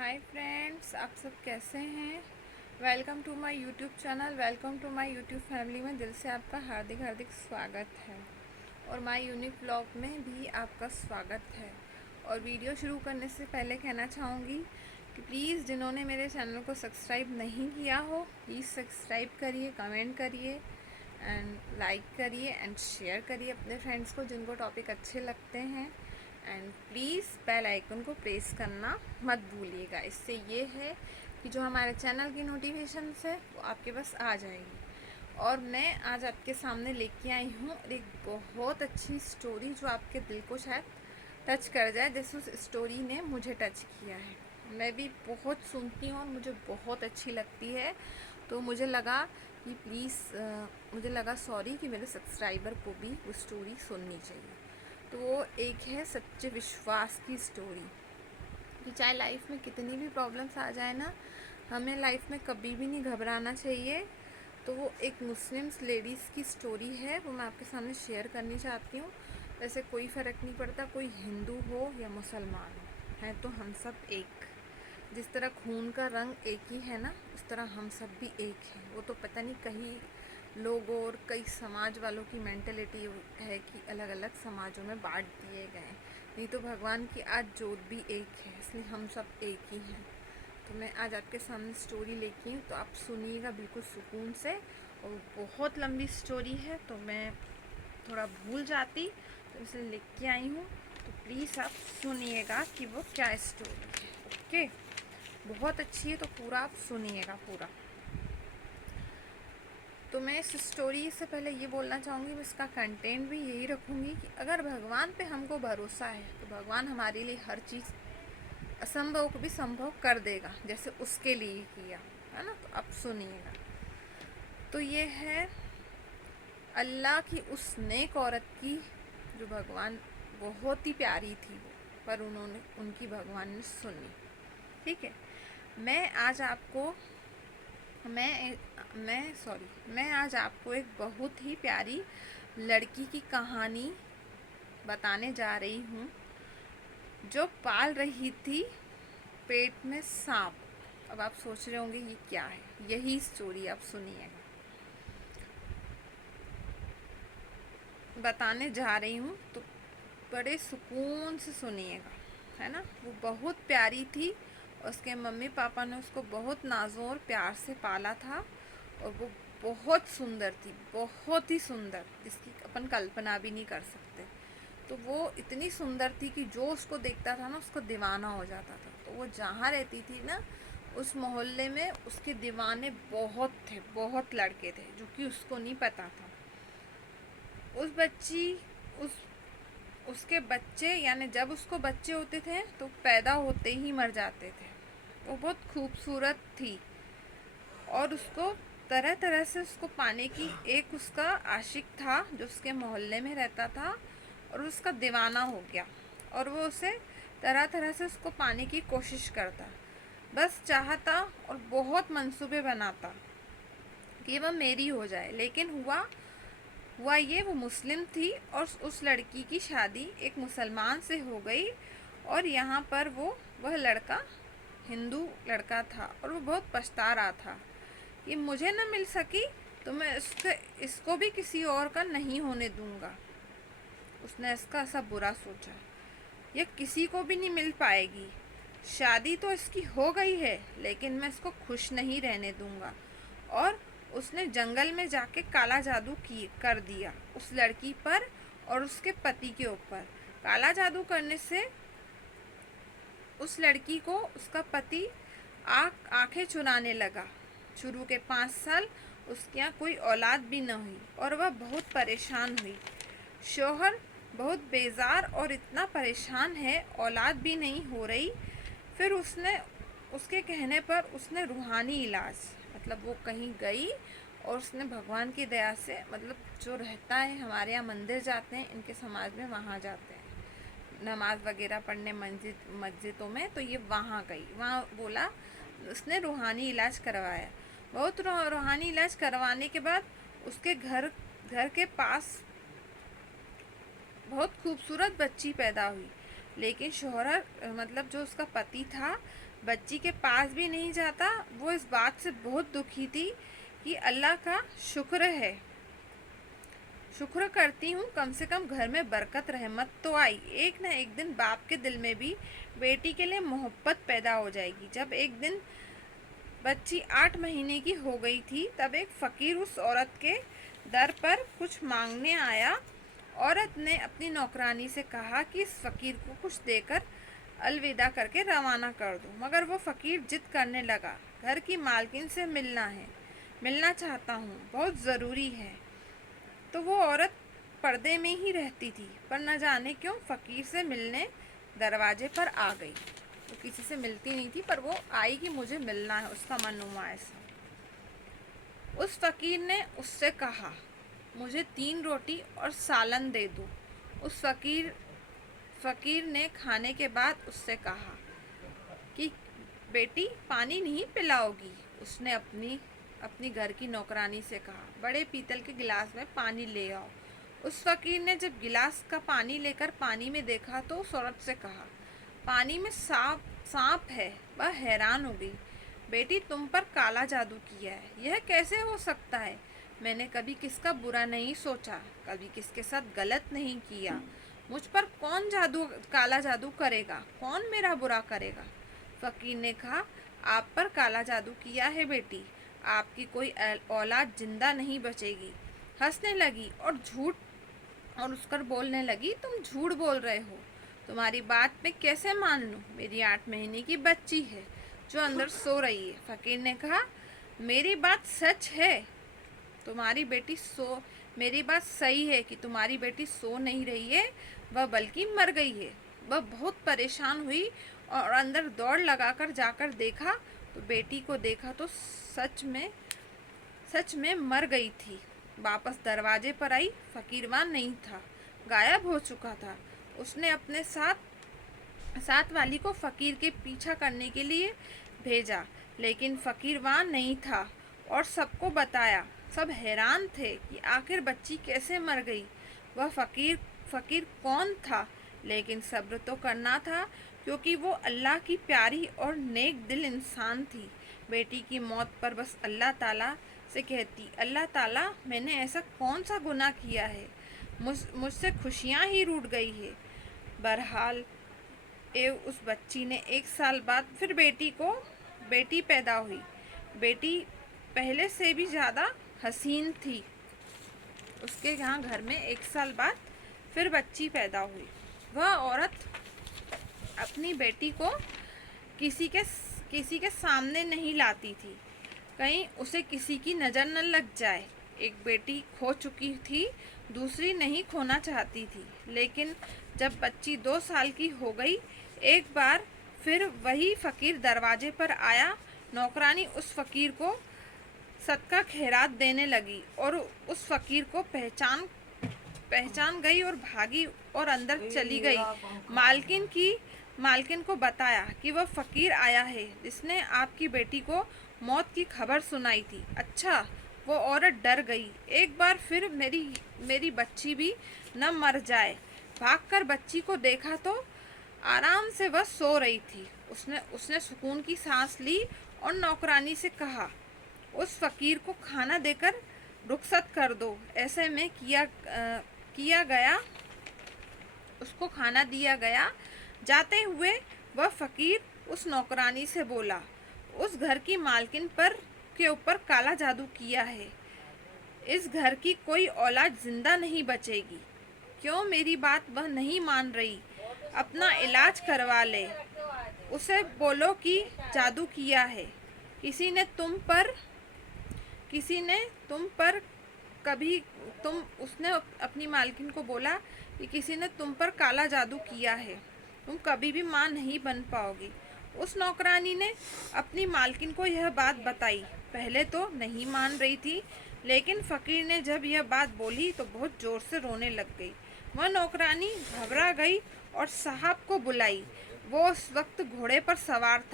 Hi friends, आप सब कैसे हैं। Welcome to my YouTube channel, welcome to my YouTube family में दिल से आपका हार्दिक हार्दिक स्वागत है। और माय यूनिक ब्लॉग में भी आपका स्वागत है। और वीडियो शुरू करने से पहले कहना चाहूँगी कि प्लीज़ जिन्होंने मेरे चैनल को सब्सक्राइब नहीं किया हो, प्लीज़ सब्सक्राइब करिए, कमेंट करिए एंड लाइक करिए एंड शेयर करिए अपने फ्रेंड्स को जिनको टॉपिक अच्छे लगते हैं। एंड प्लीज़ बेल आइकन को प्रेस करना मत भूलिएगा। इससे ये है कि जो हमारे चैनल की नोटिफिकेशंस है वो आपके पास आ जाएगी। और मैं आज आपके सामने लेके आई हूँ एक बहुत अच्छी स्टोरी जो आपके दिल को शायद टच कर जाए, जैसे उस स्टोरी ने मुझे टच किया है। मैं भी बहुत सुनती हूँ और मुझे बहुत अच्छी लगती है, तो मुझे लगा कि मुझे लगा कि मेरे सब्सक्राइबर को भी वो स्टोरी सुननी चाहिए। तो वो एक है सच्चे विश्वास की स्टोरी कि चाहे लाइफ में कितनी भी प्रॉब्लम्स आ जाए ना, हमें लाइफ में कभी भी नहीं घबराना चाहिए। तो वो एक मुस्लिम्स लेडीज़ की स्टोरी है, वो मैं आपके सामने शेयर करनी चाहती हूँ। वैसे कोई फ़र्क नहीं पड़ता कोई हिंदू हो या मुसलमान हो, हैं तो हम सब एक। जिस तरह खून का रंग एक ही है ना, उस तरह हम सब भी एक हैं। वो तो पता नहीं कहीं लोगों और कई समाज वालों की मेंटलिटी है कि अलग अलग समाजों में बांट दिए गए, नहीं तो भगवान की आज जोत भी एक है, इसलिए हम सब एक ही हैं। तो मैं आज आपके सामने स्टोरी लेके हूँ, तो आप सुनिएगा बिल्कुल सुकून से। और बहुत लंबी स्टोरी है तो मैं थोड़ा भूल जाती, तो इसलिए लेके आई हूँ। तो प्लीज़ आप सुनिएगा कि वो क्या स्टोरी है। ओके, बहुत अच्छी है, तो पूरा आप सुनिएगा पूरा। तो मैं इस स्टोरी से पहले ये बोलना चाहूँगी, मैं इसका कंटेंट भी यही रखूँगी कि अगर भगवान पे हमको भरोसा है तो भगवान हमारे लिए हर चीज़ असंभव को भी संभव कर देगा, जैसे उसके लिए किया है ना। तो अब सुनिएगा। तो ये है अल्लाह की उस नेक औरत की जो भगवान बहुत ही प्यारी थी वो, पर उनकी भगवान ने सुनी। ठीक है। मैं आज आपको मैं मैं आज आपको एक बहुत ही प्यारी लड़की की कहानी बताने जा रही हूँ जो पाल रही थी पेट में सांप। अब आप सोच रहे होंगे ये क्या है, यही स्टोरी आप सुनिएगा। बताने जा रही हूँ तो बड़े सुकून से सुनिएगा, है ना। वो बहुत प्यारी थी, उसके मम्मी पापा ने उसको बहुत नाज़ों और प्यार से पाला था। और वो बहुत सुंदर थी, बहुत ही सुंदर, जिसकी अपन कल्पना भी नहीं कर सकते। तो वो इतनी सुंदर थी कि जो उसको देखता था ना उसको दीवाना हो जाता था। तो वो जहाँ रहती थी ना, उस मोहल्ले में उसके दीवाने बहुत थे, बहुत लड़के थे, जो कि उसको नहीं पता था। उस बच्ची उस उसके बच्चे, यानी जब उसको बच्चे होते थे तो पैदा होते ही मर जाते थे। वो बहुत खूबसूरत थी और उसको तरह तरह से उसको पाने की, एक उसका आशिक था जो उसके मोहल्ले में रहता था और उसका दीवाना हो गया। और वो उसे तरह तरह से उसको पाने की कोशिश करता, बस चाहता और बहुत मंसूबे बनाता कि वह मेरी हो जाए। लेकिन हुआ ये, वो मुस्लिम थी और उस लड़की की शादी एक मुसलमान से हो गई। और यहाँ पर वह लड़का हिंदू लड़का था और वो बहुत पछता रहा था कि मुझे न मिल सकी तो मैं इसको भी किसी और का नहीं होने दूंगा। उसने इसका ऐसा बुरा सोचा, ये किसी को भी नहीं मिल पाएगी। शादी तो इसकी हो गई है लेकिन मैं इसको खुश नहीं रहने दूंगा। और उसने जंगल में जाके काला जादू कर दिया उस लड़की पर और उसके पति के ऊपर। काला जादू करने से उस लड़की को उसका पति आंखें चुराने लगा। शुरू के 5 साल उसके यहाँ कोई औलाद भी न हुई और वह बहुत परेशान हुई। शौहर बहुत बेजार और इतना परेशान है, औलाद भी नहीं हो रही। फिर उसके कहने पर उसने रूहानी इलाज, मतलब वो कहीं गई और उसने भगवान की दया से, मतलब जो रहता है हमारे यहाँ मंदिर जाते हैं इनके समाज में, वहाँ जाते हैं नमाज वगैरह पढ़ने मस्जिदों में, तो ये वहाँ गई। वहाँ बोला, उसने रूहानी इलाज करवाया। बहुत रूहानी इलाज करवाने के बाद उसके घर घर के पास बहुत खूबसूरत बच्ची पैदा हुई। लेकिन शोहरत, मतलब जो उसका पति था, बच्ची के पास भी नहीं जाता। वो इस बात से बहुत दुखी थी कि अल्लाह का शुक्र करती हूँ, कम से कम घर में बरकत रहमत तो आई। एक न एक दिन बाप के दिल में भी बेटी के लिए मोहब्बत पैदा हो जाएगी। जब एक दिन बच्ची 8 महीने की हो गई थी, तब एक फ़कीर उस औरत के दर पर कुछ मांगने आया। औरत ने अपनी नौकरानी से कहा कि इस फ़कीर को कुछ देकर अलविदा करके रवाना कर दो। मगर वो फ़कीर जिद करने लगा, घर की मालकिन से मिलना चाहता हूँ, बहुत ज़रूरी है। तो वो औरत पर्दे में ही रहती थी, पर न जाने क्यों फ़कीर से मिलने दरवाजे पर आ गई। वो किसी से मिलती नहीं थी, पर वो आई कि मुझे मिलना है, उसका मन हुआ ऐसा। उस फ़कीर ने उससे कहा, मुझे 3 रोटी और सालन दे दो। उस फ़कीर ने खाने के बाद उससे कहा कि बेटी पानी नहीं पिलाओगी। उसने अपनी घर की नौकरानी से कहा, बड़े पीतल के गिलास में पानी ले आओ। उस फ़कीर ने जब गिलास का पानी लेकर पानी में देखा तो उस औरत से कहा, पानी में सांप है। वह हैरान हो गई, बेटी तुम पर काला जादू किया है, यह कैसे हो सकता है? मैंने कभी किसका बुरा नहीं सोचा, कभी किसके साथ गलत नहीं किया। मुझ पर कौन काला जादू करेगा? कौन मेरा बुरा करेगा? फ़कीर ने कहा, आप पर काला जादू किया है बेटी, आपकी कोई औलाद जिंदा नहीं बचेगी। हंसने लगी और उसकर बोलने लगी, तुम झूठ बोल रहे हो, तुम्हारी बात मैं कैसे मान लूं? मेरी 8 महीने की बच्ची है जो अंदर सो रही है। फ़कीर ने कहा, मेरी बात सच है, तुम्हारी बेटी सो मेरी बात सही है कि तुम्हारी बेटी सो नहीं रही है, वह बल्कि मर गई है। वह बहुत परेशान हुई और अंदर दौड़ लगाकर जाकर देखा तो बेटी को देखा तो सच में मर गई थी। वापस दरवाजे पर आई, फ़कीरवान नहीं था, गायब हो चुका था। उसने अपने साथ वाली को फ़कीर के पीछा करने के लिए भेजा, लेकिन फ़कीरवान नहीं था और सबको बताया। सब हैरान थे कि आखिर बच्ची कैसे मर गई। वह फ़कीर कौन था? लेकिन सब्र तो करना था, क्योंकि वो अल्लाह की प्यारी और नेक दिल इंसान थी। बेटी की मौत पर बस अल्लाह ताला से कहती, अल्लाह ताला, मैंने ऐसा कौन सा गुनाह किया है, मुझसे खुशियाँ ही रूठ गई है। बहरहाल उस बच्ची ने 1 साल बाद फिर बेटी पैदा हुई। बेटी पहले से भी ज़्यादा हसीन थी। उसके यहाँ घर में 1 साल बाद फिर बच्ची पैदा हुई। वह औरत अपनी बेटी को किसी के सामने नहीं लाती थी, कहीं उसे किसी की नज़र न लग जाए। एक बेटी खो चुकी थी, दूसरी नहीं खोना चाहती थी। लेकिन जब बच्ची 2 साल की हो गई, एक बार फिर वही फ़कीर दरवाजे पर आया। नौकरानी उस फ़कीर को सदका खैरात देने लगी और उस फ़कीर को पहचान गई और भागी और अंदर चली गई। मालकिन को बताया कि वह फ़कीर आया है जिसने आपकी बेटी को मौत की खबर सुनाई थी। अच्छा, वो औरत डर गई, एक बार फिर मेरी बच्ची भी न मर जाए। भागकर बच्ची को देखा तो आराम से वह सो रही थी। उसने सुकून की सांस ली और नौकरानी से कहा, उस फ़कीर को खाना देकर रुखसत कर दो। ऐसे में किया गया, उसको खाना दिया गया। जाते हुए वह फ़कीर उस नौकरानी से बोला, उस घर की मालकिन के ऊपर काला जादू किया है, इस घर की कोई औलाद जिंदा नहीं बचेगी। क्यों मेरी बात वह नहीं मान रही? अपना इलाज करवा ले। उसे बोलो कि जादू किया है, किसी ने तुम पर कभी उसने अपनी मालकिन को बोला कि किसी ने तुम पर काला जादू किया है, तुम कभी भी माँ नहीं बन पाओगी। उस नौकरानी ने अपनी मालकिन को यह बात बताई। पहले तो नहीं मान रही थी, लेकिन फ़कीर ने जब यह बात बोली तो बहुत ज़ोर से रोने लग गई। वह नौकरानी घबरा गई और साहब को बुलाई। वो उस वक्त घोड़े पर सवार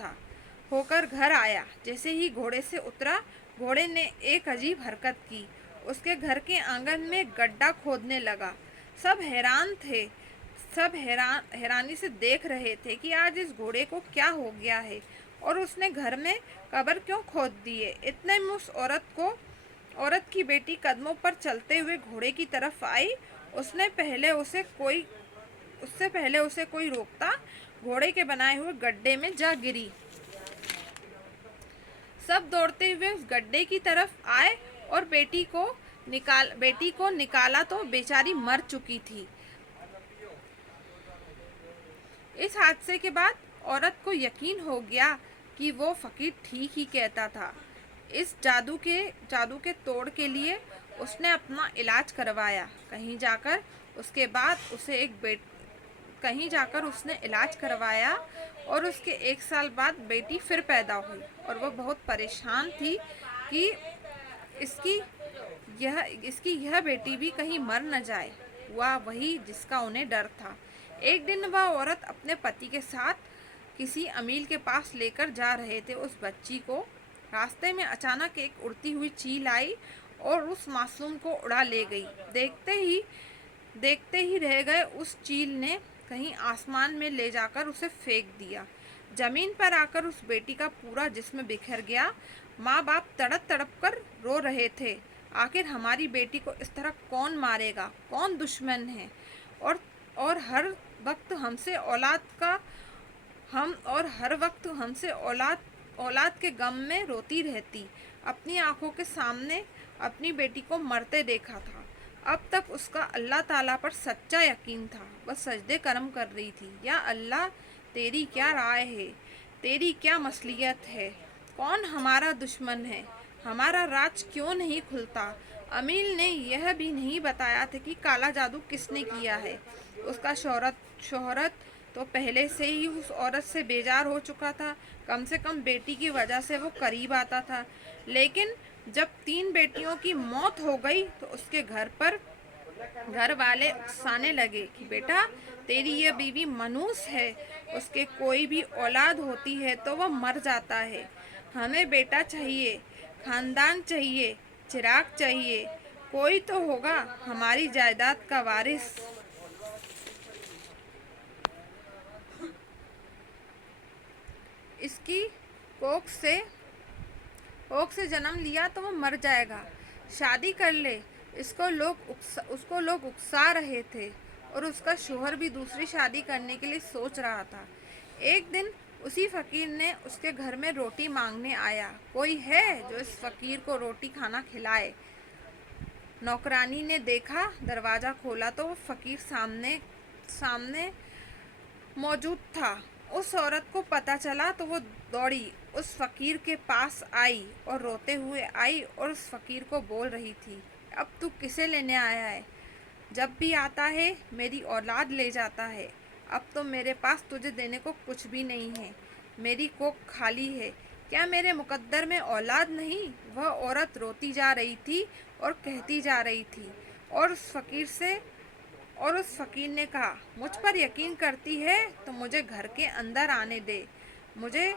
होकर घर आया। जैसे ही घोड़े से उतरा, घोड़े ने एक अजीब हरकत की, उसके घर के आंगन में गड्ढा खोदने लगा। सब हैरान थे, सब हैरानी से देख रहे थे कि आज इस घोड़े को क्या हो गया है। और उसने घर में कब्र क्यों खोद दिए। इतने में उस औरत की बेटी कदमों पर चलते हुए घोड़े की तरफ आई। उससे पहले उसे कोई रोकता घोड़े के बनाए हुए गड्ढे में जा गिरी। सब दौड़ते हुए उस गड्ढे की तरफ आए और बेटी को निकाला तो बेचारी मर चुकी थी। इस हादसे के बाद औरत को यकीन हो गया कि वो फकीर ठीक ही कहता था। इस जादू के तोड़ के लिए उसने अपना इलाज करवाया। कहीं जाकर उसने इलाज करवाया और उसके 1 साल बाद बेटी फिर पैदा हुई और वह बहुत परेशान थी कि इसकी इसकी यह बेटी भी कहीं मर न जाए। हुआ वही जिसका उन्हें डर था। एक दिन वह औरत अपने पति के साथ किसी अमील के पास लेकर जा रहे थे उस बच्ची को। रास्ते में अचानक एक उड़ती हुई चील आई और उस मासूम को उड़ा ले गई। देखते ही रह गए। उस चील ने कहीं आसमान में ले जाकर उसे फेंक दिया। जमीन पर आकर उस बेटी का पूरा जिस्म बिखर गया। माँ बाप तड़प तड़प कर रो रहे थे। आखिर हमारी बेटी को इस तरह कौन मारेगा, कौन दुश्मन है। और और हर वक्त हमसे औलाद का हम और हर वक्त हमसे औलाद के गम में रोती रहती। अपनी आंखों के सामने अपनी बेटी को मरते देखा था। अब तक उसका अल्लाह ताला पर सच्चा यकीन था। वह सजदे कर्म कर रही थी। या अल्लाह, तेरी क्या राय है, तेरी क्या मसलियत है, कौन हमारा दुश्मन है, हमारा राज क्यों नहीं खुलता। अमील ने यह भी नहीं बताया था कि काला जादू किसने किया है। उसका शोहरत तो पहले से ही उस औरत से बेजार हो चुका था। कम से कम बेटी की वजह से वो करीब आता था। लेकिन जब 3 बेटियों की मौत हो गई तो उसके घर वाले उकसाने लगे कि बेटा, तेरी ये बीवी मनूस है, उसके कोई भी औलाद होती है तो वह मर जाता है। हमें बेटा चाहिए, खानदान चाहिए, चिराग चाहिए, कोई तो होगा हमारी जायदाद का वारिस। इसकी कोख से जन्म लिया तो वो मर जाएगा। शादी कर ले। उसको लोग उकसा रहे थे और उसका शोहर भी दूसरी शादी करने के लिए सोच रहा था। एक दिन उसी फकीर ने उसके घर में रोटी मांगने आया। कोई है जो इस फकीर को रोटी खाना खिलाए। नौकरानी ने देखा, दरवाज़ा खोला तो वो फकीर सामने मौजूद था। उस औरत को पता चला तो वो दौड़ी उस फकीर के पास आई और रोते हुए आई और उस फकीर को बोल रही थी, अब तू किसे लेने आया है। जब भी आता है मेरी औलाद ले जाता है। अब तो मेरे पास तुझे देने को कुछ भी नहीं है। मेरी कोख खाली है। क्या मेरे मुकद्दर में औलाद नहीं। वह औरत रोती जा रही थी और कहती जा रही थी। और उस फकीर ने कहा, मुझ पर यकीन करती है तो मुझे घर के अंदर आने दे। मुझे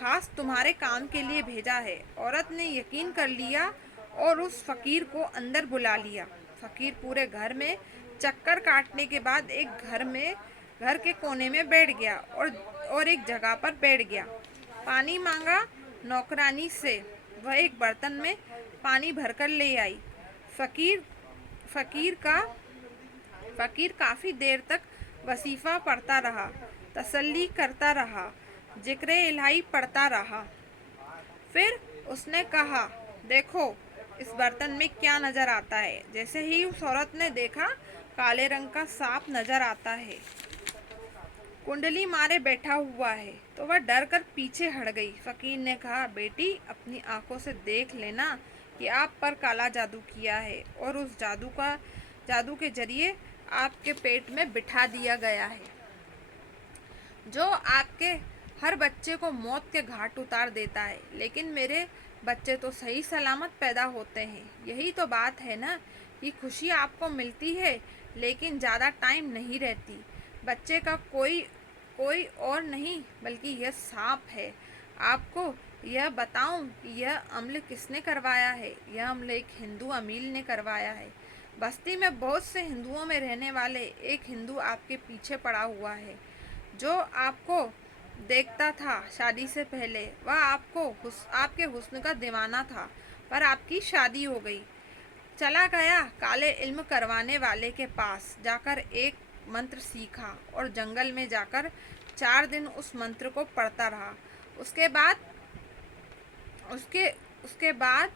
खास तुम्हारे काम के लिए भेजा है। औरत ने यकीन कर लिया और उस फकीर को अंदर बुला लिया। फकीर पूरे घर में चक्कर काटने के बाद घर के कोने में बैठ गया और एक जगह पर बैठ गया। पानी मांगा नौकरानी से। वह एक बर्तन में पानी भरकर ले आई। फकीर फकीर का फकीर काफ़ी देर तक वसीफ़ा पढ़ता रहा, तसल्ली करता रहा, जिक्र इलाही पढ़ता रहा। फिर उसने कहा, देखो इस बर्तन में क्या नज़र आता है। जैसे ही उस औरत ने देखा, काले रंग का सांप नज़र आता है, कुंडली मारे बैठा हुआ है, तो वह डर कर पीछे हट गई। फकीर ने कहा, बेटी अपनी आंखों से देख लेना कि आप पर काला जादू किया है और उस जादू के जरिए आपके पेट में बिठा दिया गया है, जो आपके हर बच्चे को मौत के घाट उतार देता है। लेकिन मेरे बच्चे तो सही सलामत पैदा होते हैं। यही तो बात है ना कि खुशी आपको मिलती है लेकिन ज़्यादा टाइम नहीं रहती। बच्चे का कोई और नहीं बल्कि यह सांप है। आपको यह बताऊं कि यह अम्ल किसने करवाया है। यह अम्ल एक हिंदू अमील ने करवाया है। बस्ती में बहुत से हिंदुओं में रहने वाले एक हिंदू आपके पीछे पड़ा हुआ है, जो आपको देखता था शादी से पहले, वह आपके हुस्न का दीवाना था, पर आपकी शादी हो गई। चला गया काले इल्म करवाने वाले के पास, जाकर एक मंत्र सीखा और जंगल में जाकर 4 दिन उस मंत्र को पढ़ता रहा। उसके बाद उसके उसके बाद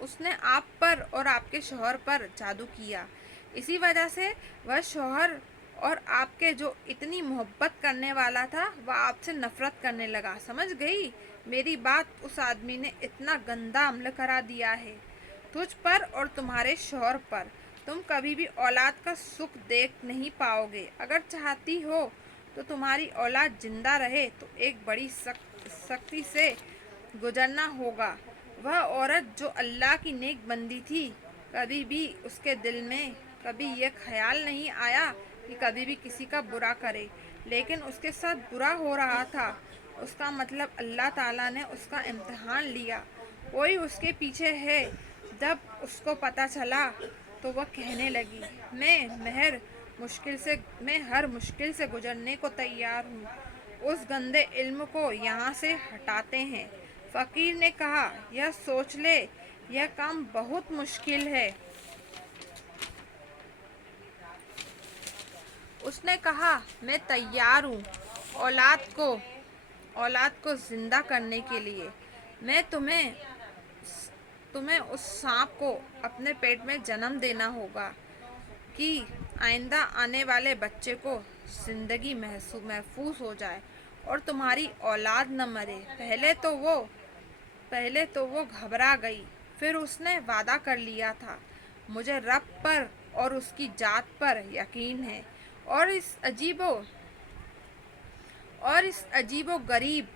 उसने आप पर और आपके शौहर पर जादू किया। इसी वजह से वह शौहर और आपके जो इतनी मोहब्बत करने वाला था, वह आपसे नफरत करने लगा। समझ गई मेरी बात? उस आदमी ने इतना गंदा अमल करा दिया है तुझ पर और तुम्हारे शौहर पर। तुम कभी भी औलाद का सुख देख नहीं पाओगे। अगर चाहती हो तो तुम्हारी औलाद जिंदा रहे तो एक बड़ी सख्ती से गुजरना होगा। वह औरत जो अल्लाह की नेक बंदी थी, कभी भी उसके दिल में कभी यह ख्याल नहीं आया कि कभी भी किसी का बुरा करे, लेकिन उसके साथ बुरा हो रहा था। उसका मतलब अल्लाह ताला ने उसका इम्तिहान लिया। कोई उसके पीछे है। जब उसको पता चला तो वह कहने लगी, मैं हर मुश्किल से गुजरने को तैयार हूँ। उस गंदे इल्म को यहाँ से हटाते हैं। फकीर ने कहा, यह सोच ले, यह काम बहुत मुश्किल है। उसने कहा, मैं तैयार हूँ औलाद को औलाद को जिंदा करने के लिए। मैं तुम्हें उस सांप को अपने पेट में जन्म देना होगा कि आइंदा आने वाले बच्चे को जिंदगी महफूज हो जाए और तुम्हारी औलाद न मरे। पहले तो वो घबरा गई, फिर उसने वादा कर लिया था, मुझे रब पर और उसकी जात पर यकीन है, और इस अजीबो गरीब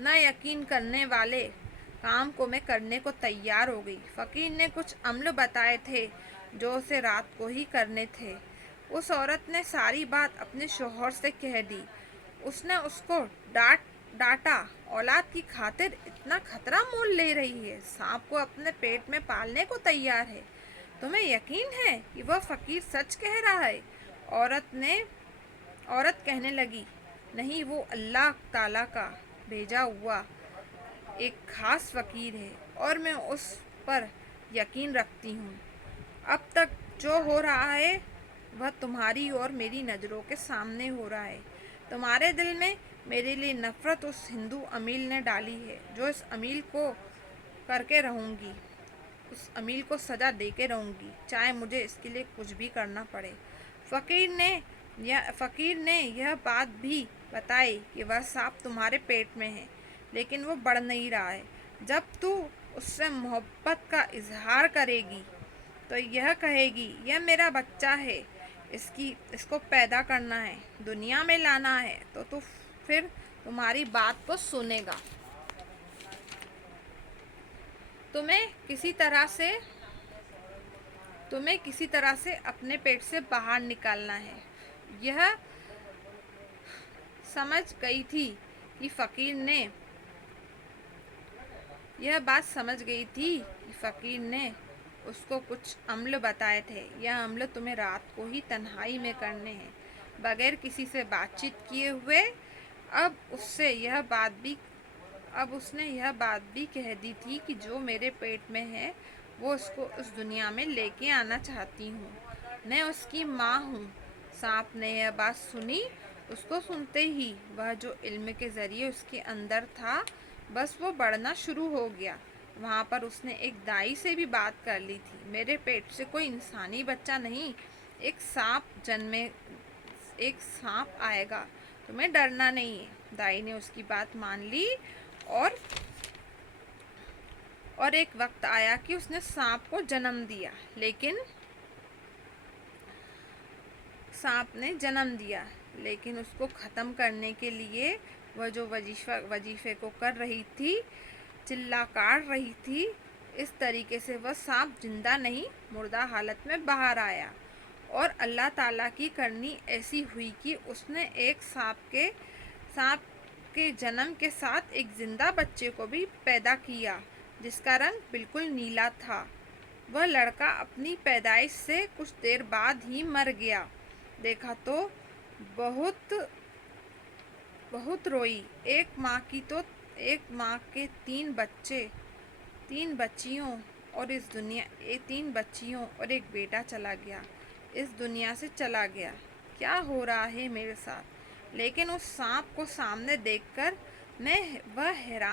न यकीन करने वाले काम को मैं करने को तैयार हो गई। फकीर ने कुछ अमल बताए थे जो उसे रात को ही करने थे। उस औरत ने सारी बात अपने शौहर से कह दी। उसने उसको डांटा, औलाद की खातिर इतना खतरा मोल ले रही है, सांप को अपने पेट में पालने को तैयार है। तुम्हें यकीन है कि वह फकीर सच कह रहा है? औरत कहने लगी, नहीं, वो अल्लाह ताला का भेजा हुआ एक खास फकीर है और मैं उस पर यकीन रखती हूँ। अब तक जो हो रहा है वह तुम्हारी और मेरी नज़रों के सामने हो रहा है। तुम्हारे दिल में मेरे लिए नफरत उस हिंदू अमील ने डाली है, जो इस अमील को करके रहूँगी, उस अमील को सज़ा दे के रहूँगी, चाहे मुझे इसके लिए कुछ भी करना पड़े। फ़कीर ने यह बात भी बताई कि वह सांप तुम्हारे पेट में है, लेकिन वो बढ़ नहीं रहा है। जब तू उससे मोहब्बत का इजहार करेगी तो यह कहेगी, यह मेरा बच्चा है, इसको पैदा करना है, दुनिया में लाना है, तो तू फिर तुम्हारी बात को सुनेगा। तुम्हें किसी तरह से अपने पेट से बाहर निकालना है। यह समझ गई थी कि फकीर ने उसको कुछ अम्ल बताए थे। यह अम्ल तुम्हें रात को ही तन्हाई में करने हैं, बगैर किसी से बातचीत किए हुए। अब उसने यह बात भी कह दी थी कि जो मेरे पेट में है वो उसको उस दुनिया में लेके आना चाहती हूँ। मैं उसकी माँ हूँ। सांप ने यह बात सुनी। उसको सुनते ही वह जो इल्म के ज़रिए उसके अंदर था, बस वो बढ़ना शुरू हो गया। वहाँ पर उसने एक दाई से भी बात कर ली थी। मेरे पेट से कोई इंसानी बच्चा नहीं, एक सांप आएगा, तुम्हें डरना नहीं है। दाई ने उसकी बात मान ली और एक वक्त आया कि उसने सांप को जन्म दिया। लेकिन उसको ख़त्म करने के लिए वह जो वजीफे को कर रही थी, चिल्लाकार रही थी, इस तरीके से वह सांप जिंदा नहीं, मुर्दा हालत में बाहर आया। और अल्लाह ताला की करनी ऐसी हुई कि उसने एक सांप के जन्म के साथ एक जिंदा बच्चे को भी पैदा किया, जिसका रंग बिल्कुल नीला था। वह लड़का अपनी पैदाइश से कुछ देर बाद ही मर गया। देखा तो बहुत बहुत रोई। एक माँ के तीन बच्चियों और इस दुनिया तीन बच्चियों और एक बेटा चला गया, इस दुनिया से चला गया। क्या हो रहा है मेरे साथ? लेकिन उस सांप को सामने देखकर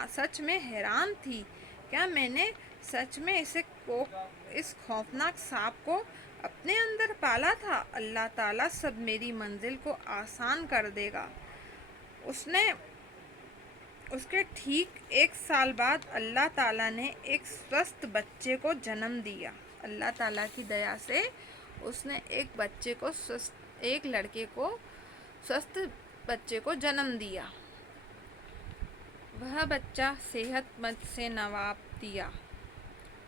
सच में हैरान थी। क्या मैंने सच में इस खौफनाक सांप को अपने अंदर पाला था? अल्लाह ताला सब मेरी मंजिल को आसान कर देगा। उसने उसके ठीक 1 साल बाद अल्लाह ताला ने एक स्वस्थ बच्चे को जन्म दिया। अल्लाह ताला की दया से उसने एक लड़के को स्वस्थ बच्चे को जन्म दिया। वह बच्चा सेहतमंद से नवाब दिया।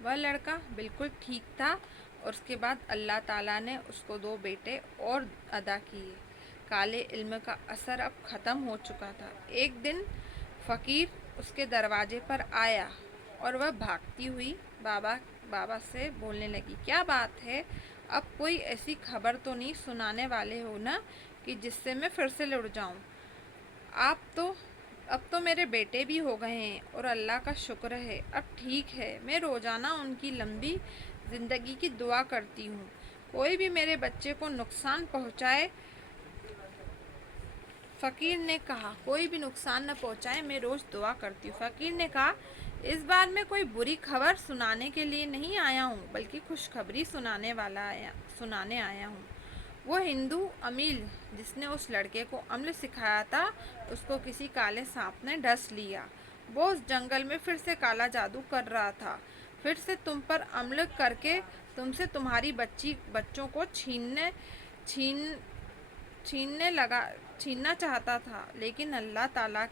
वह लड़का बिल्कुल ठीक था और उसके बाद अल्लाह ताला ने उसको 2 बेटे और अदा किए। काले इल्म का असर अब ख़त्म हो चुका था। एक दिन फ़कीर उसके दरवाजे पर आया और वह भागती हुई बाबा से बोलने लगी, क्या बात है? अब कोई ऐसी खबर तो नहीं सुनाने वाले हो ना कि जिससे मैं फिर से लुढ़ जाऊं। अब तो मेरे बेटे भी हो गए हैं और अल्लाह का शुक्र है, अब ठीक है। मैं रोज़ाना उनकी लंबी ज़िंदगी की दुआ करती हूँ। कोई भी मेरे बच्चे को नुकसान पहुँचाए, फ़कीर ने कहा, कोई भी नुकसान न पहुँचाए, मैं रोज़ दुआ करती हूँ। फ़कीर ने कहा, इस बार मैं कोई बुरी खबर सुनाने के लिए नहीं आया हूँ, बल्कि खुशखबरी सुनाने आया हूँ। वो हिंदू अमील जिसने उस लड़के को अम्ल सिखाया था, उसको किसी काले सांप ने डस लिया। वो उस जंगल में फिर से काला जादू कर रहा था, फिर से तुम पर अम्ल करके तुमसे तुम्हारी बच्चों को छीन छीनना चाहता था। लेकिन अल्लाह ताला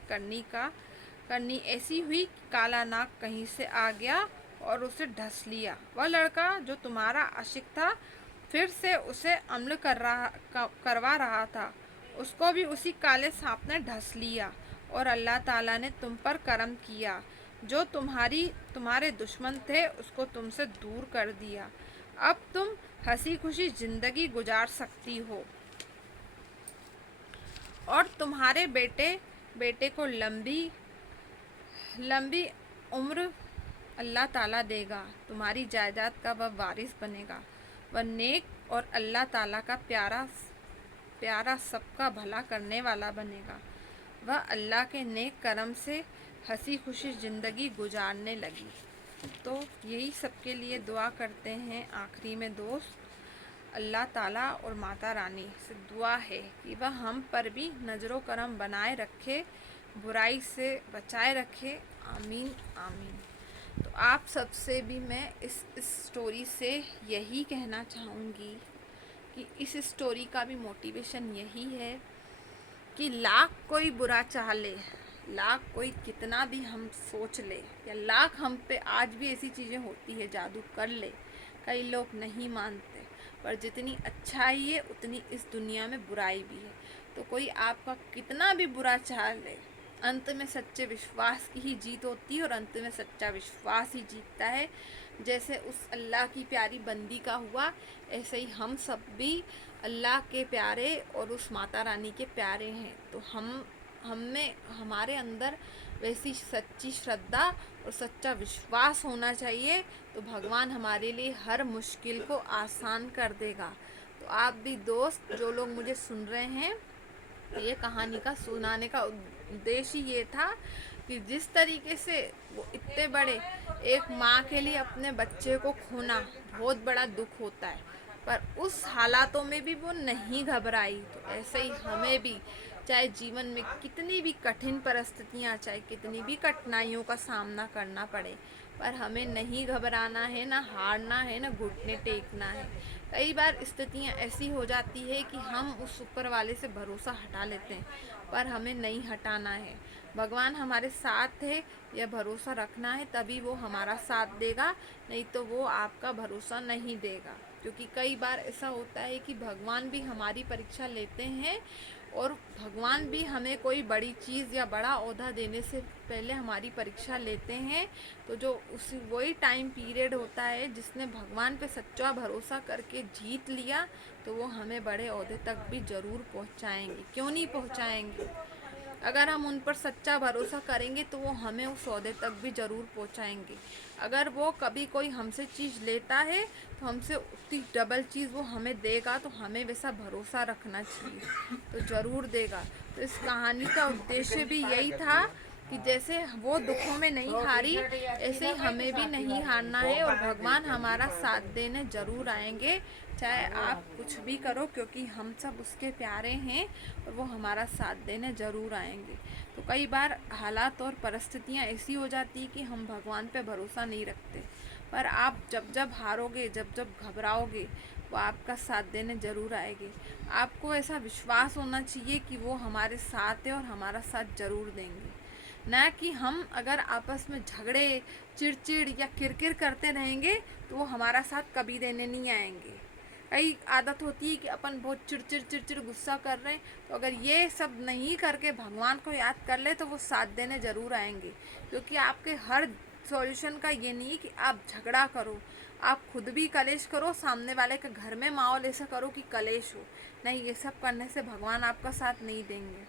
करनी ऐसी हुई कि काला नाग कहीं से आ गया और उसे ढस लिया। वह लड़का जो तुम्हारा आशिक था, फिर से उसे अम्ल करवा रहा था, उसको भी उसी काले सांप ने ढस लिया। और अल्लाह ताला ने तुम पर करम किया। जो तुम्हारे दुश्मन थे, उसको तुमसे दूर कर दिया। अब तुम हंसी खुशी जिंदगी गुजार सकती हो और तुम्हारे बेटे को लंबी लंबी उम्र अल्लाह ताला देगा। तुम्हारी जायदाद का वह वारिस बनेगा। वह नेक और अल्लाह ताला का प्यारा सबका भला करने वाला बनेगा। वह अल्लाह के नेक करम से हंसी खुशी ज़िंदगी गुजारने लगी। तो यही सबके लिए दुआ करते हैं। आखिरी में दोस्त, अल्लाह ताला और माता रानी से दुआ है कि वह हम पर भी नज़रो करम बनाए रखे, बुराई से बचाए रखे। आमीन आमीन। तो आप सबसे भी मैं इस स्टोरी से यही कहना चाहूँगी कि इस स्टोरी का भी मोटिवेशन यही है कि लाख कोई बुरा चाह ले, लाख कोई कितना भी हम सोच ले, या लाख हम पे आज भी ऐसी चीज़ें होती है जादू कर ले, कई लोग नहीं मानते, पर जितनी अच्छाई है उतनी इस दुनिया में बुराई भी है। तो कोई आपका कितना भी बुरा चाह ले, अंत में सच्चे विश्वास की ही जीत होती है और अंत में सच्चा विश्वास ही जीतता है। जैसे उस अल्लाह की प्यारी बंदी का हुआ, ऐसे ही हम सब भी अल्लाह के प्यारे और उस माता रानी के प्यारे हैं। तो हमें हमारे अंदर वैसी सच्ची श्रद्धा और सच्चा विश्वास होना चाहिए, तो भगवान हमारे लिए हर मुश्किल को आसान कर देगा। तो आप भी दोस्त, जो लोग मुझे सुन रहे हैं, ये कहानी का सुनाने का उद्देश्य ये था कि जिस तरीके से वो इतने बड़े एक माँ के लिए अपने बच्चे को खोना बहुत बड़ा दुख होता है, पर उस हालातों में भी वो नहीं घबराई। तो ऐसे ही हमें भी, चाहे जीवन में कितनी भी कठिन परिस्थितियाँ, चाहे कितनी भी कठिनाइयों का सामना करना पड़े, पर हमें नहीं घबराना है, ना हारना है, ना घुटने टेकना है। कई बार स्थितियाँ ऐसी हो जाती है कि हम उस ऊपर वाले से भरोसा हटा लेते हैं, पर हमें नहीं हटाना है। भगवान हमारे साथ है, यह भरोसा रखना है, तभी वो हमारा साथ देगा, नहीं तो वो आपका भरोसा नहीं देगा। क्योंकि कई बार ऐसा होता है कि भगवान भी हमारी परीक्षा लेते हैं और भगवान भी हमें कोई बड़ी चीज़ या बड़ा ओहदा देने से पहले हमारी परीक्षा लेते हैं। तो जो वही टाइम पीरियड होता है जिसने भगवान पे सच्चा भरोसा करके जीत लिया, तो वो हमें बड़े ओहदे तक भी ज़रूर पहुंचाएंगे। क्यों नहीं पहुंचाएंगे? अगर हम उन पर सच्चा भरोसा करेंगे तो वो हमें उस ओहदे तक भी ज़रूर पहुंचाएंगे। अगर वो कभी कोई हमसे चीज़ लेता है तो हमसे उतनी डबल चीज़ वो हमें देगा, तो हमें वैसा भरोसा रखना चाहिए, तो ज़रूर देगा। तो इस कहानी का उद्देश्य भी यही था कि जैसे वो दुखों में नहीं हारी, ऐसे ही हमें भी नहीं हारना है, और भगवान हमारा साथ देने ज़रूर आएंगे, चाहे आप कुछ भी करो, क्योंकि हम सब उसके प्यारे हैं और वो हमारा साथ देने ज़रूर आएंगे। तो कई बार हालात और परिस्थितियाँ ऐसी हो जाती कि हम भगवान पे भरोसा नहीं रखते, पर आप जब जब हारोगे, जब जब घबराओगे, वो आपका साथ देने ज़रूर आएंगे। आपको ऐसा विश्वास होना चाहिए कि वो हमारे साथ है और हमारा साथ ज़रूर देंगे। ना कि हम अगर आपस में झगड़े, चिड़चिड़ या किरकिर करते रहेंगे तो वो हमारा साथ कभी देने नहीं आएंगे। कई आदत होती है कि अपन बहुत चिड़चिड़ चिड़चिड़ गुस्सा कर रहे हैं, तो अगर ये सब नहीं करके भगवान को याद कर ले तो वो साथ देने ज़रूर आएंगे। क्योंकि आपके हर सॉल्यूशन का ये नहीं कि आप झगड़ा करो, आप खुद भी कलेश करो, सामने वाले के घर में माहौल ऐसा करो कि कलेश हो। नहीं, ये सब करने से भगवान आपका साथ नहीं देंगे।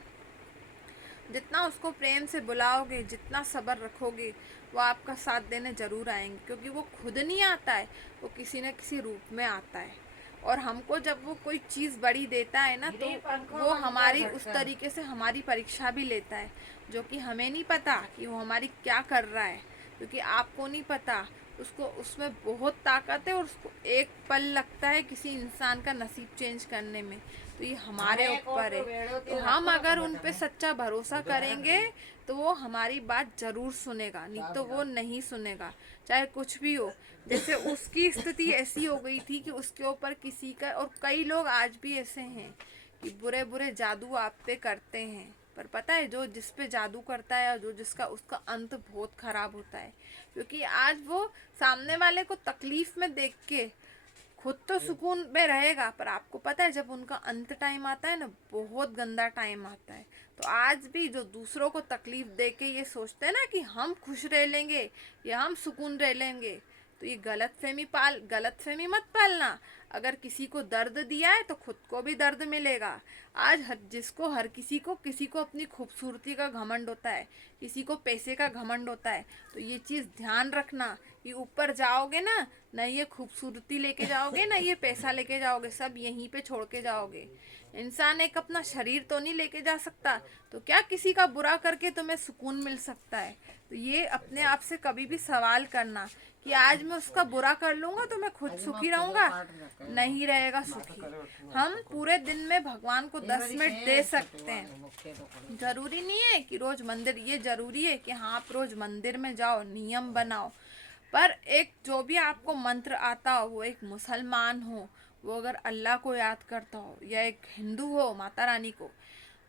जितना उसको प्रेम से बुलाओगे, जितना सब्र रखोगे, वो आपका साथ देने ज़रूर आएंगे। क्योंकि वो खुद नहीं आता है, वो किसी न किसी रूप में आता है। और हमको जब वो कोई चीज़ बड़ी देता है ना, तो वो हमारी उस तरीके से हमारी परीक्षा भी लेता है, जो कि हमें नहीं पता कि वो हमारी क्या कर रहा है। क्योंकि आपको नहीं पता, उसको उसमें बहुत ताकत है, और उसको एक पल लगता है किसी इंसान का नसीब चेंज करने में। तो ये हमारे ऊपर है। तो हम अगर उन पे सच्चा भरोसा करेंगे तो वो हमारी बात ज़रूर सुनेगा, नहीं तो वो नहीं सुनेगा, चाहे कुछ भी हो। जैसे उसकी स्थिति ऐसी हो गई थी कि उसके ऊपर किसी का, और कई लोग आज भी ऐसे हैं कि बुरे बुरे जादू आप पे करते हैं, पर पता है जो जिस पे जादू करता है, जो जिसका, उसका अंत बहुत खराब होता है। क्योंकि आज वो सामने वाले को तकलीफ में देख के खुद तो सुकून में रहेगा, पर आपको पता है जब उनका अंत टाइम आता है ना, बहुत गंदा टाइम आता है। तो आज भी जो दूसरों को तकलीफ दे के ये सोचते हैं ना कि हम खुश रह लेंगे या हम सुकून रह लेंगे, तो ये गलत फहमी मत पालना। अगर किसी को दर्द दिया है तो खुद को भी दर्द मिलेगा। आज हर किसी को अपनी खूबसूरती का घमंड होता है, किसी को पैसे का घमंड होता है। तो ये चीज़ ध्यान रखना कि ऊपर जाओगे ना, ना ये खूबसूरती लेके जाओगे, ना ये पैसा लेके जाओगे, सब यहीं पे छोड़ के जाओगे। इंसान एक अपना शरीर तो नहीं लेके जा सकता, तो क्या किसी का बुरा करके तुम्हें सुकून मिल सकता है? तो ये अपने आप से कभी भी सवाल करना कि आज मैं उसका बुरा कर लूंगा तो मैं खुद सुखी रहूंगा, नहीं रहेगा सुखी। हम पूरे दिन में भगवान को 10 मिनट दे सकते हैं। जरूरी नहीं है कि रोज मंदिर, ये जरूरी है कि हाँ आप रोज मंदिर में जाओ, नियम बनाओ, पर एक जो भी आपको मंत्र आता हो, वो एक मुसलमान हो वो अगर अल्लाह को याद करता हो, या एक हिंदू हो माता रानी को,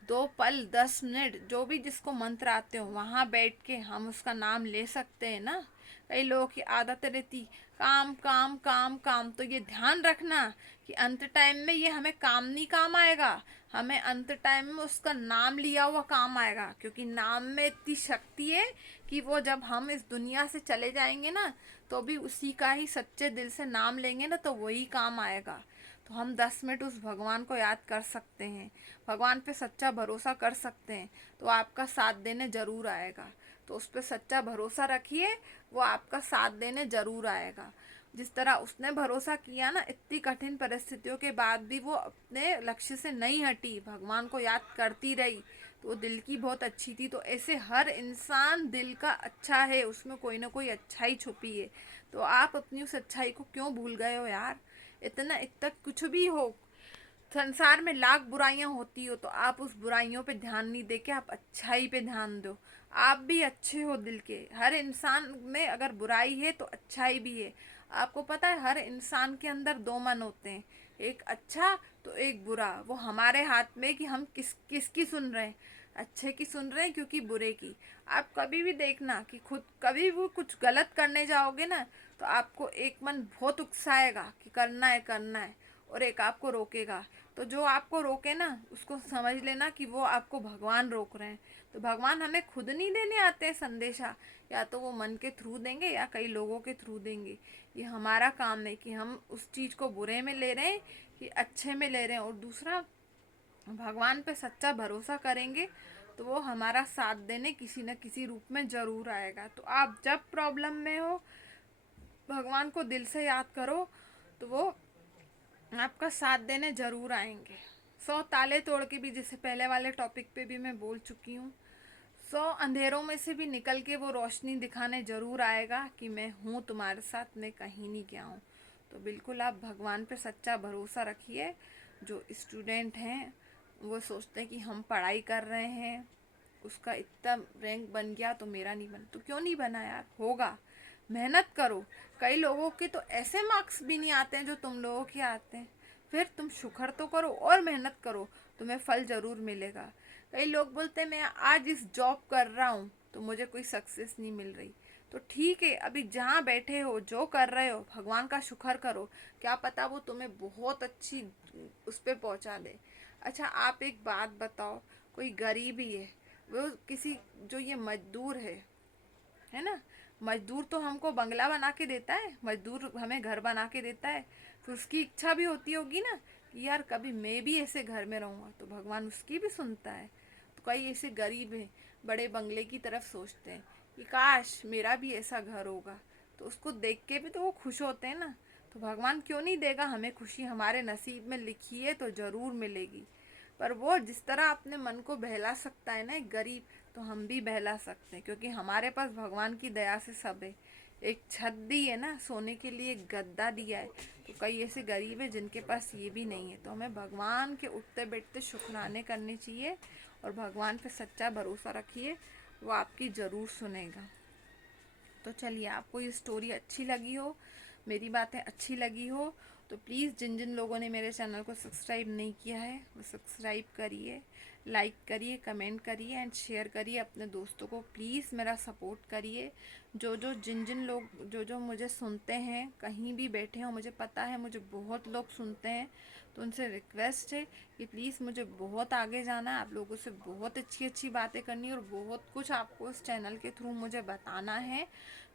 2 पल 10 मिनट जो भी जिसको मंत्र आते हो वहाँ बैठ के हम उसका नाम ले सकते हैं ना। कई लोगों की आदत रहती काम काम काम काम, तो ये ध्यान रखना कि अंत टाइम में ये हमें काम नहीं काम आएगा, हमें अंत टाइम में उसका नाम लिया हुआ काम आएगा। क्योंकि नाम में इतनी शक्ति है कि वो जब हम इस दुनिया से चले जाएंगे ना, तो भी उसी का ही सच्चे दिल से नाम लेंगे ना, तो वही काम आएगा। तो हम 10 मिनट उस भगवान को याद कर सकते हैं, भगवान पे सच्चा भरोसा कर सकते हैं, तो आपका साथ देने ज़रूर आएगा। तो उस पर सच्चा भरोसा रखिए, वो आपका साथ देने ज़रूर आएगा। जिस तरह उसने भरोसा किया ना, इतनी कठिन परिस्थितियों के बाद भी वो अपने लक्ष्य से नहीं हटी, भगवान को याद करती रही, तो वो दिल की बहुत अच्छी थी। तो ऐसे हर इंसान दिल का अच्छा है, उसमें कोई ना कोई अच्छाई छुपी है। तो आप अपनी उस अच्छाई को क्यों भूल गए हो यार? इतना कुछ भी हो, संसार में लाख बुराइयां होती हो, तो आप उस बुराइयों पे ध्यान नहीं दे के आप अच्छाई पे ध्यान दो। आप भी अच्छे हो दिल के, हर इंसान में अगर बुराई है तो अच्छाई भी है। आपको पता है हर इंसान के अंदर 2 मन होते हैं, एक अच्छा तो एक बुरा। वो हमारे हाथ में कि हम किसकी सुन रहे हैं, अच्छे की सुन रहे हैं क्योंकि बुरे की। आप कभी भी देखना कि खुद कभी भी कुछ गलत करने जाओगे ना, तो आपको एक मन बहुत उकसाएगा कि करना है करना है, और एक आपको रोकेगा। तो जो आपको रोके ना, उसको समझ लेना कि वो आपको भगवान रोक रहे हैं। तो भगवान हमें खुद नहीं देने आते हैं संदेशा, या तो वो मन के थ्रू देंगे या कई लोगों के थ्रू देंगे। ये हमारा काम है कि हम उस चीज़ को बुरे में ले रहे हैं कि अच्छे में ले रहे हैं। और दूसरा, भगवान पे सच्चा भरोसा करेंगे तो वो हमारा साथ देने किसी न किसी रूप में ज़रूर आएगा। तो आप जब प्रॉब्लम में हो, भगवान को दिल से याद करो, तो वो आपका साथ देने ज़रूर आएंगे। 100 ताले तोड़ के भी, जैसे पहले वाले टॉपिक पे भी मैं बोल चुकी हूँ, 100 अंधेरों में से भी निकल के वो रोशनी दिखाने ज़रूर आएगा कि मैं हूँ तुम्हारे साथ, मैं कहीं नहीं गया हूँ। तो बिल्कुल आप भगवान पे सच्चा भरोसा रखिए। जो स्टूडेंट हैं वो सोचते हैं कि हम पढ़ाई कर रहे हैं, उसका इतना रैंक बन गया तो मेरा नहीं बन, तो क्यों नहीं बना यार, होगा। मेहनत करो। कई लोगों के तो ऐसे मार्क्स भी नहीं आते हैं जो तुम लोगों के आते हैं। फिर तुम शुक्र तो करो और मेहनत करो, तुम्हें फल ज़रूर मिलेगा। कई लोग बोलते हैं मैं आज इस जॉब कर रहा हूँ तो मुझे कोई सक्सेस नहीं मिल रही। तो ठीक है, अभी जहाँ बैठे हो, जो कर रहे हो, भगवान का शुक्र करो। क्या पता वो तुम्हें बहुत अच्छी उस पर पहुँचा दे। अच्छा, आप एक बात बताओ, कोई गरीब ही है, वो किसी, जो ये मजदूर है ना, मजदूर तो हमको बंगला बना के देता है, मजदूर हमें घर बना के देता है। फिर उसकी इच्छा भी होती होगी ना कि यार कभी मैं भी ऐसे घर में रहूँगा, तो भगवान उसकी भी सुनता है। तो कई ऐसे गरीब हैं, बड़े बंगले की तरफ सोचते हैं कि काश मेरा भी ऐसा घर होगा, तो उसको देख के भी तो वो खुश होते हैं ना। तो भगवान क्यों नहीं देगा हमें खुशी, हमारे नसीब में लिखी है तो ज़रूर मिलेगी। पर वो जिस तरह अपने मन को बहला सकता है ना एक गरीब, तो हम भी बहला सकते हैं, क्योंकि हमारे पास भगवान की दया से सब है। एक छत दी है ना, सोने के लिए एक गद्दा दिया है। तो कई ऐसे गरीब है जिनके पास ये भी नहीं है। तो हमें भगवान के उठते बैठते शुक्राने करने चाहिए और भगवान पे सच्चा भरोसा रखिए, वो आपकी ज़रूर सुनेगा। तो चलिए, आपको ये स्टोरी अच्छी लगी हो, मेरी बातें अच्छी लगी हो, तो प्लीज़ जिन जिन लोगों ने मेरे चैनल को सब्सक्राइब नहीं किया है वो सब्सक्राइब करिए, लाइक करिए, कमेंट करिए एंड शेयर करिए अपने दोस्तों को। प्लीज़ मेरा सपोर्ट करिए। जिन जिन लोग जो मुझे सुनते हैं, कहीं भी बैठे हो, मुझे पता है मुझे बहुत लोग सुनते हैं, तो उनसे रिक्वेस्ट है कि प्लीज़ मुझे बहुत आगे जाना है, आप लोगों से बहुत अच्छी अच्छी बातें करनी है और बहुत कुछ आपको इस चैनल के थ्रू मुझे बताना है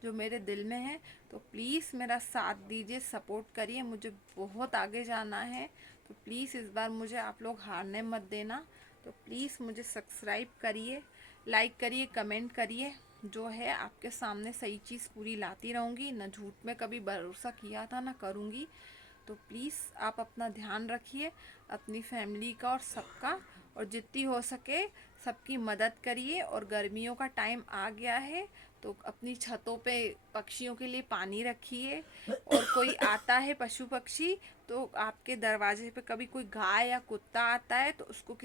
जो मेरे दिल में है। तो प्लीज़ मेरा साथ दीजिए, सपोर्ट करिए, मुझे बहुत आगे जाना है। तो प्लीज़ इस बार मुझे आप लोग हारने मत देना। तो प्लीज़ मुझे सब्सक्राइब करिए, लाइक करिए, कमेंट करिए। जो है आपके सामने सही चीज़ पूरी लाती रहूँगी, ना झूठ में कभी भरोसा किया था ना करूँगी। तो प्लीज़ आप अपना ध्यान रखिए, अपनी फैमिली का और सबका, और जितनी हो सके सबकी मदद करिए। और गर्मियों का टाइम आ गया है तो अपनी छतों पे पक्षियों के लिए पानी रखिए। और कोई आता है पशु पक्षी, तो आपके दरवाजे पे कभी कोई गाय या कुत्ता आता है तो उसको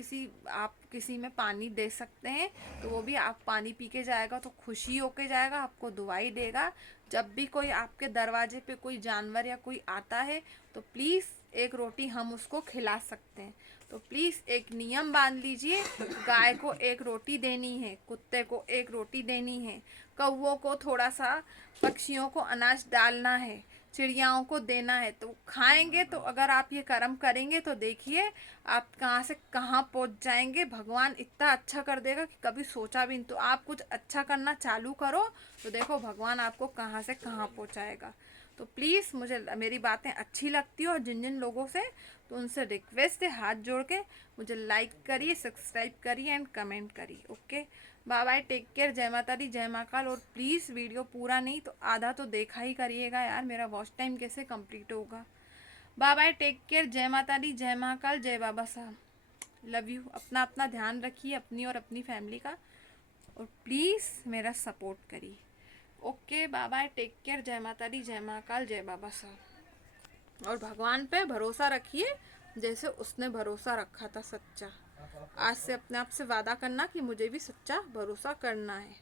आप किसी में पानी दे सकते हैं, तो वो भी आप पानी पी के जाएगा तो खुशी होके जाएगा, आपको दुआई देगा। जब भी कोई आपके दरवाजे पे कोई जानवर या कोई आता है तो प्लीज़ एक रोटी हम उसको खिला सकते हैं। तो प्लीज़ एक नियम बांध लीजिए, गाय को एक रोटी देनी है, कुत्ते को एक रोटी देनी है, कौवों को थोड़ा सा, पक्षियों को अनाज डालना है, चिड़ियाओं को देना है, तो खाएंगे। तो अगर आप ये कर्म करेंगे तो देखिए आप कहाँ से कहाँ पहुँच जाएंगे। भगवान इतना अच्छा कर देगा कि कभी सोचा भी नहीं। तो आप कुछ अच्छा करना चालू करो तो देखो भगवान आपको कहाँ से कहाँ पहुँचाएगा। तो प्लीज़ मुझे मेरी बातें अच्छी लगती हो और जिन जिन लोगों से, तो उनसे रिक्वेस्ट है, हाथ जोड़ के मुझे लाइक करिए, सब्सक्राइब करिए एंड कमेंट करिए। Okay, bye bye, take care, जय माता दी, जय महाकाल। और प्लीज़ वीडियो पूरा नहीं तो आधा तो देखा ही करिएगा यार, मेरा वॉच टाइम कैसे कंप्लीट होगा। बाय बाय, टेक केयर, जय माता दी, जय महाकाल, जय बाबा साहब, लव यू। अपना अपना ध्यान रखिए, अपनी और अपनी फैमिली का, और प्लीज़ मेरा सपोर्ट करिए। Okay, bye bye, take care, जय माता दी, जय महाकाल, जय बाबा साहब। और भगवान पे भरोसा रखिए जैसे उसने भरोसा रखा था, सच्चा। आज से अपने आप से वादा करना कि मुझे भी सच्चा भरोसा करना है।